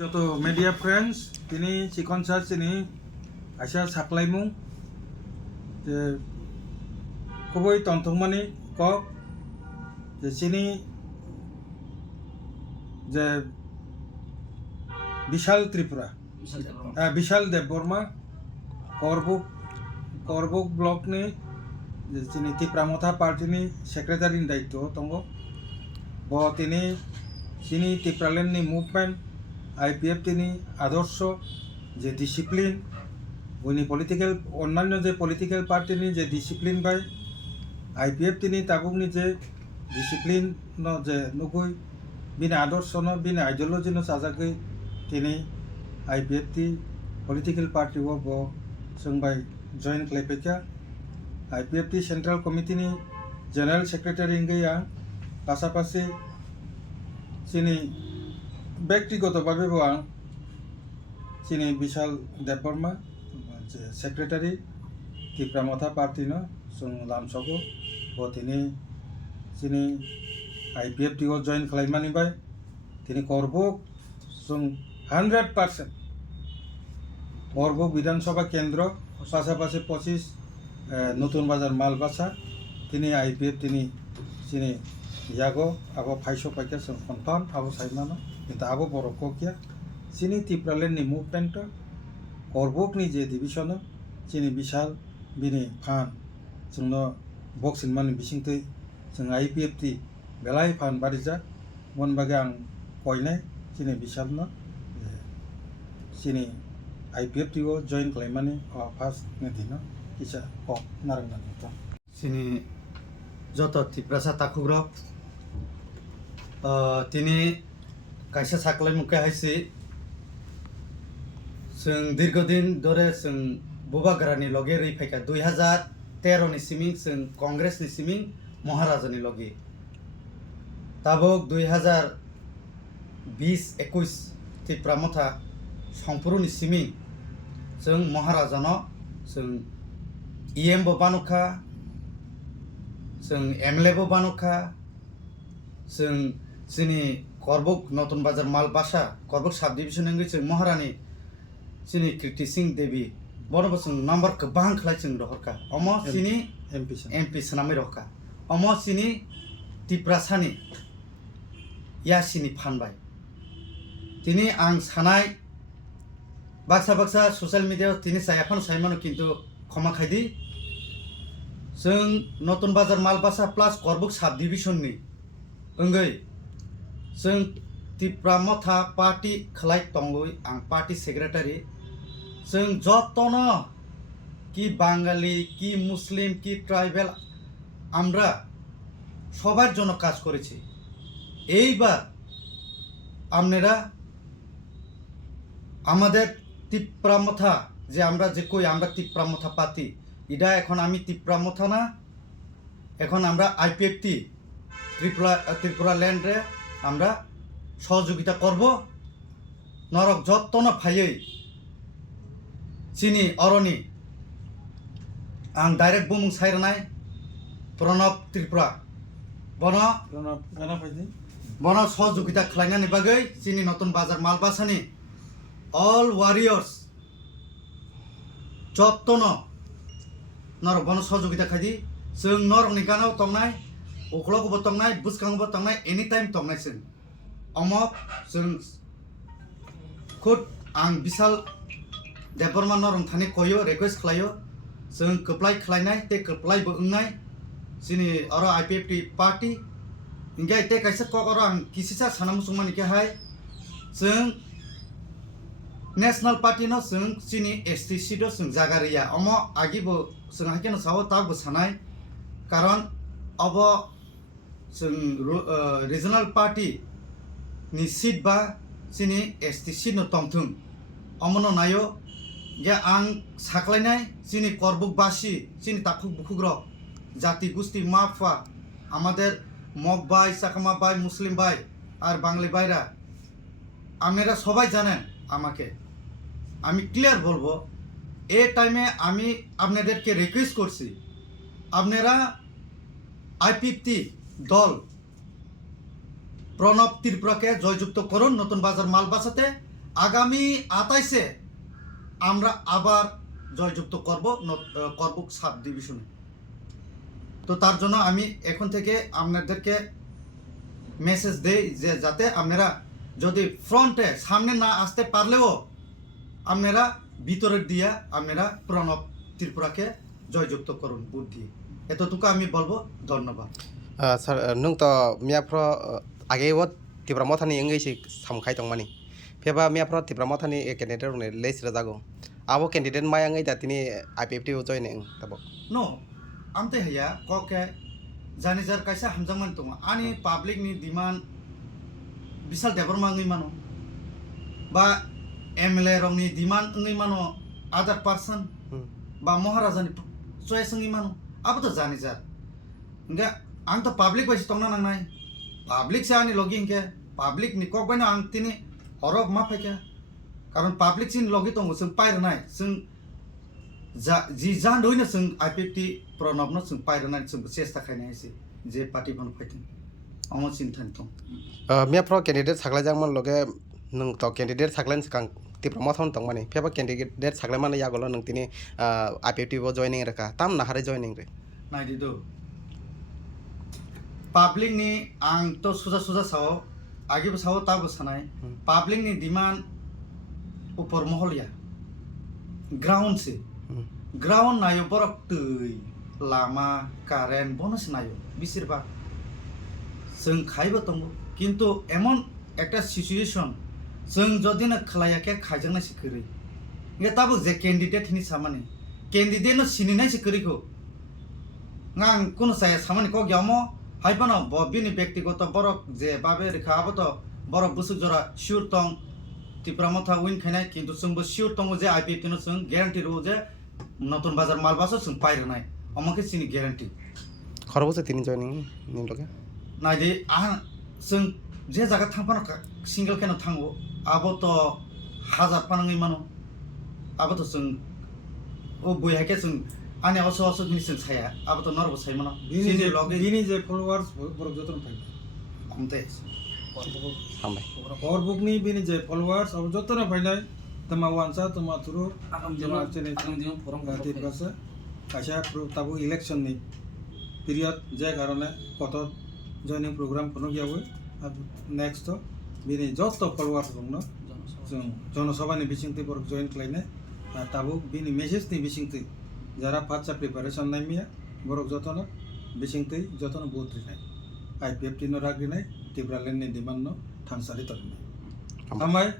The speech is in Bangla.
যত মিডিয়া ফ্রেন্ডস তিনি চিকন সার চিনি আইসা সাকলাইমু যে খুবই তন্থমানি কক যে চিনি যে বিশাল ত্রিপুরা বিশাল দেববর্মা করবুক ব্লকনি যে চিনি টিপ্রা মথা পার্টিनि सेक्रेटारिनि दायित्व दङ ब তিনি চিনি টিপ্রালেन्डनि मुभमेन्ट IPFTनि आदर्श जे डिसिप्लिन उनि पलिटिकल अन्यान्य जे पलिटिकल पार्टिनि जे डिसिप्लिन बाय IPFTनि ताबुकनि जे डिसिप्लिन न जे नुगुइ बिनि आदर्श न बिनि आइडियोलॉजी न साजागै तिनि IPFT पलिटिकल पार्टी वो ब जोंबाय जइन खालायफैखा IPFT सेंट्रल कमिटिनि जनरल सेक्रेटारि गैया पासापासि चिनि ব্যক্তিগতভাবেও आं चिनि बिशाल देबबर्मा जे सेक्रेटारि टिप्रा मथा पार्टिनो जों लामसगो ब तिनि चिनि IPFT ओ जइन खालायमानिबाय तिनि करबुक जों 100% करबुक विधानसभा केंद्र पासापासि 25 नतुन बाजार मालबासा तिनि IPFTनि चिनि यागो आबो फाइसो पाइका जों कनफार्म आबो साइमानो কিন্তু আবো বড় কোকিয়া চিনি টিপ্রালেন্ডनि मुभमेन्ट करबुकनि जे डिभिसन चिनि बिशाल बिनि फान जोंनो बक्सिन मानि बिसिंतै जों IPFT बेलाय फान बारिजा मन बागे आं कयनाय चिनि बिशालनो चिनि IPFT ओ जइन खालायमानि फार्स्ट नेदिनो किसा कक नारंनानि तो चिनि जत टिप्रासा ताखुग्रक तिनि कायसा साकलाय मुखे हायसि जों दीर्घदिन धरे जों बुबाग्रानि लगे रैफायखा 2013 नि सिमिं जों कांग्रेस नि सिमिं महाराजानि लगे ताबुक 2020-21 टिप्रा मथा संपुरुनि सिमिं जों महाराजानो जों EM बो बानुखा जों MLA बो बानुखा जों चिनि करबुक नतुन बाजार मालबासा करबुक साब डिविजन नंगै जों महारानी चिनि कृति सिंह देवी बरबो जों नम्बर गोबां खालाय जों रहरखा अमो चिनि MP सनामै रहखा अमो चिनि टिप्रासानि यासिनि फानबाय तिनि आं सानाय बाक्सा ससियेल मीडिया तिनि सायाफान सायमानो किन्तु क्षमा खायदि जों नतुन बाजार मालबासा प्लस करबुक साब डिविजननि ओंगै जों टिप्रा मथा पार्टी खालाय तंगै आं पार्टी सेक्रेटारि जों जतनो कि बांगाली कि मुस्लिम कि ट्राइबेल আমরা সবার জন্য কাজ করেছি এইবার আপনারা আমাদের টিপ্রা মথা যে আমরা যে কই আমরা টিপ্রা মথা পাতি এটা এখন আমি টিপ্রা মথা না এখন আমরা IPFT ত্রিপুরা ল্যান্ডে আমরা সহযোগিতা করব নরক যত্ন ফাইयै চিনি অরণি आं डाइरेक्ट बुमुं सायरनाय प्रणब त्रिपुरा बन सहयोगिता खालायनायनि बागै चिनि नतुन बाजार मालबासानि अल वारियर्स जत्न नरक बन सहयोगिता खायदि जों नरकनि गानाव तंनाय अख्लागबो तंनाय बुसखांबो तंनाय एनी टाइम तंनाय जों अमक जों खुद आं बिशाल देबबर्मा नरंखानि कयो रिक्वेस्ट खालायो जों कप्लाय खालायनाय ते कप्लायबो ओंनाय चिनि अर IPFT पार्टी इंगे ते कायसा ककर आं किसिसा साना मुसुमानि के हाय जों नेशनल पार्टी न जों चिनि STC दो जों जागारिया अमो आगिबो जों हाकेन साव ताबो सानाय कारण अब जों रिजनल पार्टी नि सीट बा चिनि STC न तंथुं अमनो नायो जे आं साकलायनाय चिनि करबुकबासी चिनि ताखुक बुखुग्र জাতি গোষ্ঠী মাফা আমাদের মগ ভাই চাকমা ভাই মুসলিম ভাই আর বাঙালি ভাইরা আপনারা সবাই জানেন আমাকে আমি ক্লিয়ার বলবো এই টাইমে আমি আপনাদেরকে রিকোয়েস্ট করছি আপনারা IPFT দল প্রণব ত্রিপুরাকে জয়যুক্ত করুন নতুন বাজার মালবাসাতে আগামী 28-এ আমরা আবার জয়যুক্ত করব সাব ডিভিশনে। তো তার জন্য আমি এখন থেকে আপনাদেরকে মেসেজ দেই যে যাতে আপনারা যদি ফ্রন্টে সামনে না আসতে পারলেও আপনারা ভিতরের দিয়া আপনারা প্রণব ত্রিপুরাকে জয়যুক্ত করুন ভোট দিয়ে। এতটুকু আমি বলবো। ধন্যবাদ। স্যার নों তো মিয়াফ্র আগে ও Tipra motha ni engai si samkhai tongmani pheba miapro Tipra motha ni candidate rone leisra jago abo candidate mai angai ta tini IPFT o joining tabo नो आमते हैया कके जानिजार कायसा हामजामान दङ आनि पाब्लिक नि डिमान्ड बिशाल देबरमा ngै मानो बा एमएलए रंनि डिमान्ड ngै मानो अदर पर्सन बा महाराजानि चॉइस ngै मानो आबो त जानिजार इंगा आं त पाब्लिक बायसि तंना नांनाय पाब्लिक से आनि लगिं के पाब्लिक नि कक बायना आं तिनि हरब मा फायका कारण पाब्लिक सिन लगी दङ जों पायरनाय जों जी जान दोइनो जों IPFT प्रणबनो जों पायरनाय जों चेष्टा खायनायसि जे पार्टी बन फायथिं आं चिन्ता दं miapro candidate saklai jangman loge nung to candidate saklan sakang Tipra motha tongmani pheba candidate saklai man yagolo nung tini IPFT o joining reka tam nahare joining re नायदिदो पाब्लिक नि आं तो सुजा सुजा साव आगे साव ताबो सानाय पाब्लिक नि डिमान्ड ऊपर महलिया ग्राउंड से ग्राउंड नायो बरक तै लामा कारेन्ट बनस नायो बिसिरबा जों खायबो दंगो किन्तु एमन একটা सिचुएशन जों जदिनो खलायाके खायजोंना सिकरि इगे ताबो जे कैंडिडेट नि सामाने कैंडिडेट नो सिनिनाय सिकरिखौ ngang kuno saya samani ko gyamo haibano bo bini ব্যক্তিগত borok je babe rekha abo to borok busuk jora sure tong Tipra motha win khainai kintu sungbo sure tong je IPFT no sung guarantee ro je নতুন বাজার মালবাসও sung pairo nai আমাকে চিনি গ্যারান্টি খরবছে তিনি joining ni loge নাইদে আ जों যে জায়গা থাংপানো সিঙ্গেল কেন থাংবো আবো তো হাজার পানাङै मानो আবো তো जों ও বইহাকে जों आने असो असो नि जों साया आबो तो नरबो साय मानो बिनि लगे बिनि जे फलोवार्स बरक जतन फाय हमते hambai और बुकनी बिनि जे फलोवार्स अब जतन फायनाय तमा वानसा तमा थुरु तमा चेने फोरम गाति बस आशा प्रो ताबो इलेक्शन नि पीरियड जे कारणे कत जॉइनिंग प्रोग्राम कोनो गयावो अब नेक्स्ट बिनि जस्त फलोवार्स दंनो जों जनसभानि बिसिंति बरक जॉइन खालायनाय ताबो बिनि मेसेज नि बिसिंति যারা ফার্স্ট প্রিপারেশন নাইমিয়া বরক যতন বিসিংতৈ যতন বহুত রিনাই IPFT নো রাগ রিনাই টিপ্রা লেননি ডিমান্ড নো থাংসারি তরনাই আমায়